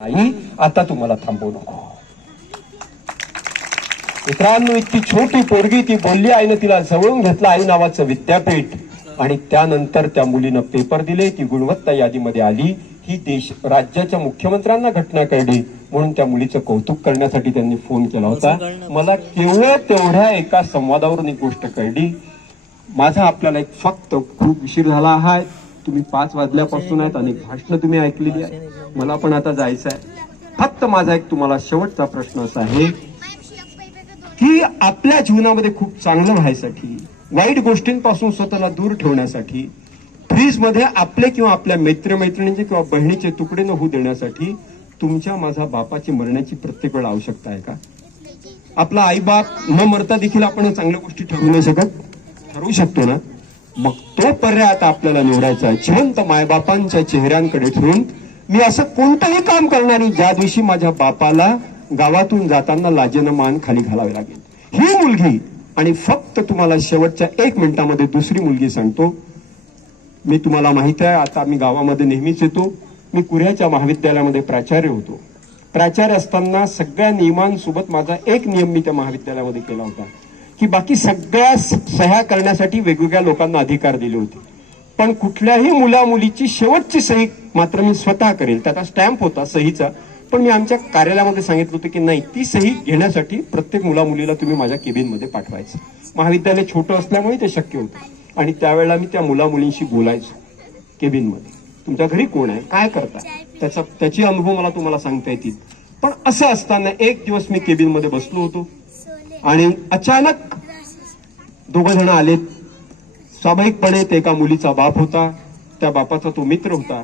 आई आता तुम्हाला थांबवू नको. मित्रांनो, इतकी छोटी पोरगी ती बोलली, आईने तिला जवळून घेतलं, आई नावाचं विद्यापीठ, आणि त्यानंतर त्या मुलीनं पेपर दिले, ती गुणवत्ता यादीमध्ये आली. ही राज्याच्या मुख्यमंत्र्यांना घटना कळली, म्हणून त्या मुलीचं कौतुक करण्यासाठी त्यांनी फोन केला होता. मला केवळ तेवढ्या एका संवादावरून एक गोष्ट कळली. माझा आपल्याला एक फक्त खूप उशीर झाला आहे, तुम्ही 5 वाजल्यापासून आहेत, अनेक भाषणं तुम्ही ऐकलेली आहे, मला पण आता जायचं आहे. फक्त माझा एक तुम्हाला शेवटचा प्रश्न असा आहे की आपल्या जीवनामध्ये खूप चांगलं व्हायसाठी, वाईट गोष्टींपासून स्वतःला दूर ठेवण्यासाठी, फ्रीजमध्ये आपले किंवा आपल्या मित्रमैत्रिणींचे किंवा बहिणीचे तुकडे न होऊ देण्यासाठी तुमच्या माझ्या बापाची मरण्याची प्रत्येक वेळ आवश्यकता आहे का? आपला आईबाप न मरता देखील आपण चांगल्या गोष्टी ठरवू नाही शकत? ठरवू शकतो ना? मग तो पर्याय आता आपल्याला निवडायचा आहे. जिवंत मायबापांच्या चेहऱ्यांकडे ठेवून मी असं कोणतंही काम करणार नाही ज्या दिवशी माझ्या बापाला गावातून जाताना लाजेनं मान खाली घालावी लागेल. ही मुलगी, आणि फक्त तुम्हाला शेवटच्या 1 मिनिटामध्ये दुसरी मुलगी सांगतो. मी तुम्हाला माहित आहे, आता मी गावामध्ये नेहमीच येतो. मी कुऱ्ह्याच्या महाविद्यालयामध्ये प्राचार्य होतो. प्राचार्य असताना सगळ्या नियमांसोबत माझा एक नियम मी त्या महाविद्यालयामध्ये केला होता की बाकी सगळ्या सह्या करण्यासाठी वेगवेगळ्या लोकांना अधिकार दिले होते, पण कुठल्याही मुला मुलीची शेवटची सही मात्र मी स्वतः करेल. त्याचा स्टॅम्प होता सहीचा, पण मी आमच्या कार्यालयामध्ये सांगितलं होतं की नाही, ती सही घेण्यासाठी प्रत्येक मुला मुलीला तुम्ही माझ्या केबिनमध्ये पाठवायचं. महाविद्यालय छोटं असल्यामुळे ते शक्य होतं, आणि त्यावेळेला मी त्या मुला मुलींशी बोलायचो केबिनमध्ये. तुमच्या घरी कोण आहे, काय करता, त्याची अनुभव मला तुम्हाला सांगता येतील. पण असं असताना एक दिवस मी केबिनमध्ये बसलो होतो आणि अचानक 2 जण आलेत. स्वाभाविकपणे ते एका मुलीचा बाप होता, त्या बापाचा तो मित्र होता,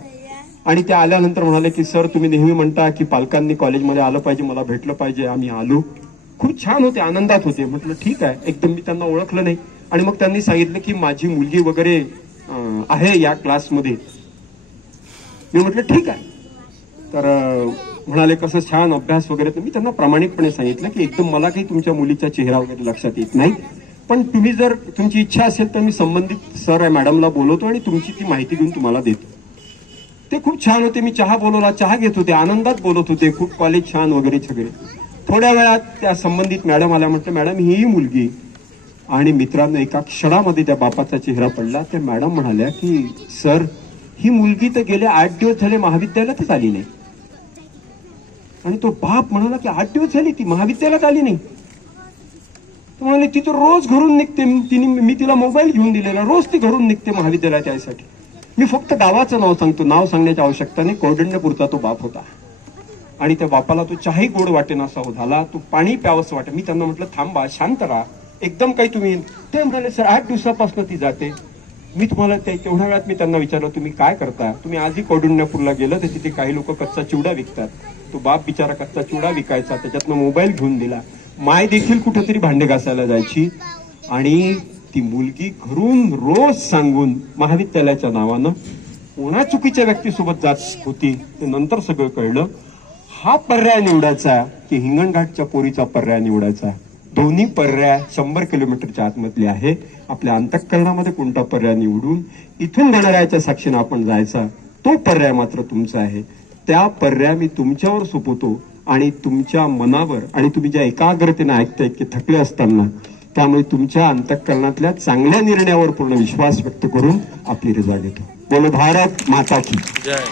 आणि ते आल्यानंतर म्हणाले की सर, तुम्ही नेहमी म्हणता की पालकांनी कॉलेजमध्ये आलं पाहिजे, मला भेटलं पाहिजे. आम्ही आलो, खूप छान होते, आनंदात होते. म्हटलं ठीक आहे. एकदम मी त्यांना ओळखलं नाही, आणि मग त्यांनी सांगितलं की माझी मुलगी वगैरे आहे या क्लासमध्ये. मी म्हटलं ठीक आहे. तर म्हणाले कसं छान अभ्यास वगैरे. तर मी त्यांना प्रामाणिकपणे सांगितलं की एकदम मला काही तुमच्या मुलीचा चेहरा वगैरे लक्षात येत नाही, पण तुम्ही जर तुमची इच्छा असेल तर मी संबंधित सर मॅडमला बोलवतो आणि तुमची ती माहिती घेऊन तुम्हाला देतो. ते खूप छान होते. मी चहा बोलवला, चहा घेत होते, आनंदात बोलत होते, खूप कॉलेज छान वगैरे सगळे. थोड्या वेळात त्या संबंधित मॅडम आल्या. म्हटलं मॅडम, ही मुलगी. आणि मित्रांनो, एका क्षणामध्ये त्या बापाचा चेहरा पडला. त्या मॅडम म्हणाल्या की सर, ही मुलगी तर गेले 8 दिवस झाले महाविद्यालयातच आली नाही. आणि तो बाप म्हणाला की 8 दिवस झाली ती महाविद्यालयात आली नाही. तो म्हणाले ती तर रोज घरून निघते, मी तिला मोबाईल घेऊन दिलेला, रोज ती घरून निघते महाविद्यालयात यायसाठी. मी फक्त गावाचं नाव सांगतो, नाव सांगण्याची आवश्यकता नाही. कौंडिण्यपूरचा तो बाप होता, आणि त्या बापाला तो चहाही गोड वाटेनासा झाला, तो पाणी प्यावंसं वाटे. मी त्यांना म्हटलं थांबा, शांत राहा, एकदम काही तुम्ही. ते म्हणाले सर 8 दिवसापासून ती जाते. मी तुम्हाला तेवढ्या वेळात मी त्यांना विचारलं तुम्ही काय करता? तुम्ही आजही कौंडिण्यपूरला गेलं तर तिथे काही लोक कच्चा चिवडा विकतात. तो बाप बिचारा कच्चा चिवडा विकायचा, त्याच्यातनं मोबाईल घेऊन दिला. माय देखील कुठेतरी भांडे घासायला जायची, आणि ती मुलगी घरून रोज सांगून महाविद्यालयाच्या नावानं कोणा चुकीच्या व्यक्तीसोबत जात होती ते नंतर सगळं कळलं. हा पर्याय निवडायचा की हिंगणघाटच्या पोरीचा पर्याय निवडायचा? दोन्ही पर्याय 100 किलोमीटरच्या आतमधले आहे. आपल्या अंतःकरणामध्ये कोणता पर्याय निवडून इथून गणरायाच्या साक्षीने आपण जायचा, तो पर्याय मात्र तुमचा आहे. त्या पर्याय मी तुमच्यावर सोपवतो, आणि तुमच्या मनावर, आणि तुम्ही ज्या एकाग्रतेने ऐकताय की थकले असताना, त्यामुळे तुमच्या अंतःकरणातल्या चांगल्या निर्णयावर पूर्ण विश्वास व्यक्त करून आपली रजा घेतो. बोलो भारत माता की जय.